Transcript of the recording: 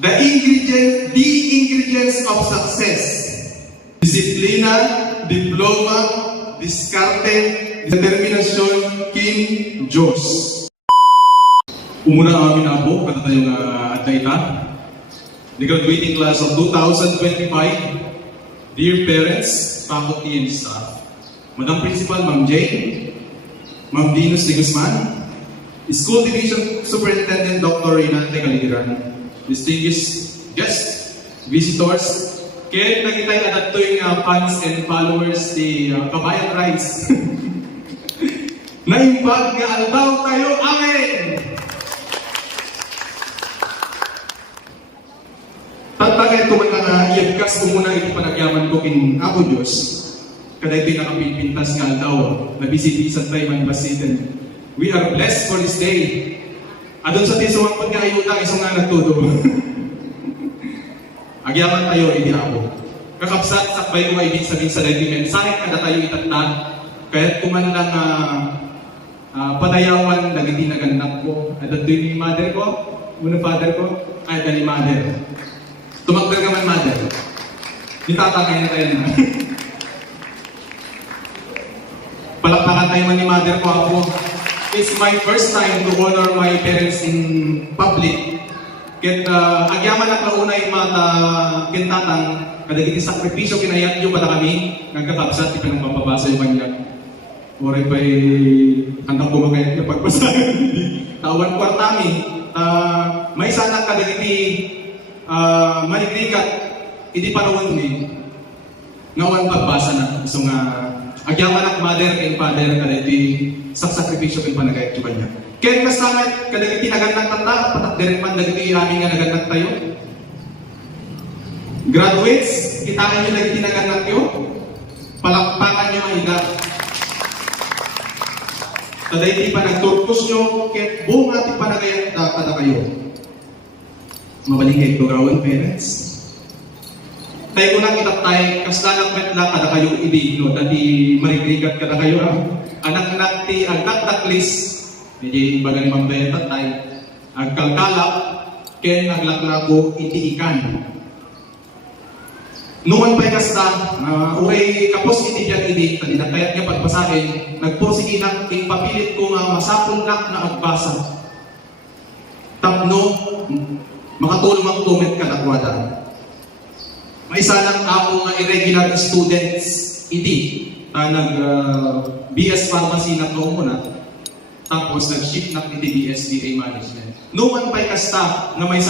The ingredients of success. Disiplina, diploma, diskarte, determinasyon, kin, Diyos. Umuna amin abo, kata tayo nga atayta. The graduating class of 2025, dear parents, faculty and staff, Madam Principal, Ma'am Jane, Ma'am Venus de Guzman, School Division Superintendent Dr. Reynante Caligiran, distinguished guests, visitors, kaya nakitay adatoy fans and followers ni Kabayan Rides. Naimbag nga aldaw tayo, amen! Tatagay ko man iagkas ko muna ito panagyaman ko kin ako Diyos. Kada ito'y nakapipintas nga aldaw, nabisibisan tayo man basitin. We are blessed for this day. Adon sa tisuwang pagkayuta, isang nga nagtudo. Agyaman tayo, hindi ako. Kakapsat, sakbay ko ibig sabihin sa dating mensahe, kada tayo itatna. Kaya't kuman lang padayawan, nagiti naganak ko. Adon ito yung mother ko, muna father ko, ay ni mother. Tumagdar ka man, mother. Nitatangay na tayo na. Palakpakan tayo man ni mother ko ako. It's my first time to honor my parents in public. Ket agyaman at nauna yung mga kintatang kadagiti sakripisyo kinayat nyo pala kami nagkakapsat di pa nang mapabasa yung kanya. Oray pa'y hanggang kumakayat niya pagbasahan. Tawan kwartami. May sana kadagiti maligrikat hindi pa nawan ni ngawan pagbasa na. So nga agyaman ak mother kay father kadagiti sakripisyo kay panagayat yung kanya. Kaya kasamat, kadagiti nagandang tanda, patakdirin man dagiti irami nga nagandang tayo. Graduates, kitaan nyo dagiti nagandang tayo, palakpakan nyo mahiga. Tadagiti pa nagturkos nyo, kaya buong ating panagayat kada kayo. Mabalingay ko gawan, parents. Tayo ko lang itatay, kaslanang metla kada kayo ibig, no? Dati marigrigat kada kayo, anak-anak ti agdak-daklis, hindi baga ni Mambay tatay, agkalkalap, ken naglaklako iti ikan. Numan pa'y kasta, uray kapos iti dyan iti, tadi natayat niya pagpasahin, nagporsige na papilit ko nga masapunlak na agbasa. Tapno, makatulong ang tumit kadakwada. May isa lang ako nga irregular students, iti, nag-BS Pharmacy na to muna, tapos nag-shift na iti BSBA Management. Numan pa'y kasta, nga may